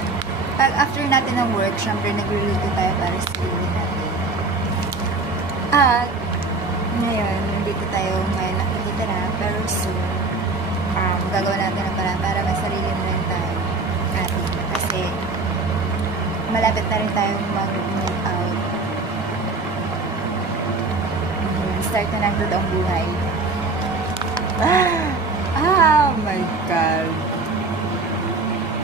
yan. Pag after natin ng work, syempre nagluluto tayo para sa sarili natin. At ngayon, dito tayo ngayon nakikitira, pero soon, gagawa natin ng paraan para may sarili na rin tayo natin. Kasi malapit na rin tayong mag-move out. Start na ng totoong buhay. Oh my God.